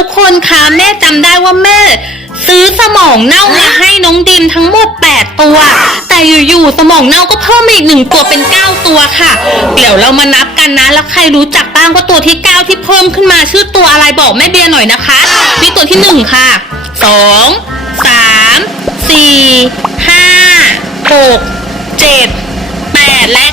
ทุกคนคะแม่จำได้ว่าแม่ซื้อสมองเน่ามาให้น้องดิมทั้งหมด 8 ตัว แต่อยู่ๆสมองเน่าก็เพิ่มมาอีกหนึ่งตัวเป็น 9 ตัวค่ะ เดี๋ยวเรามานับกันนะ แล้วใครรู้จักบ้างว่าตัวที่ 9 ที่เพิ่มขึ้นมาชื่อตัวอะไรบอกแม่เบียร์หน่อยนะคะนี่ตัวที่ 1 ค่ะ 2 3 4 5 6 7 8 และ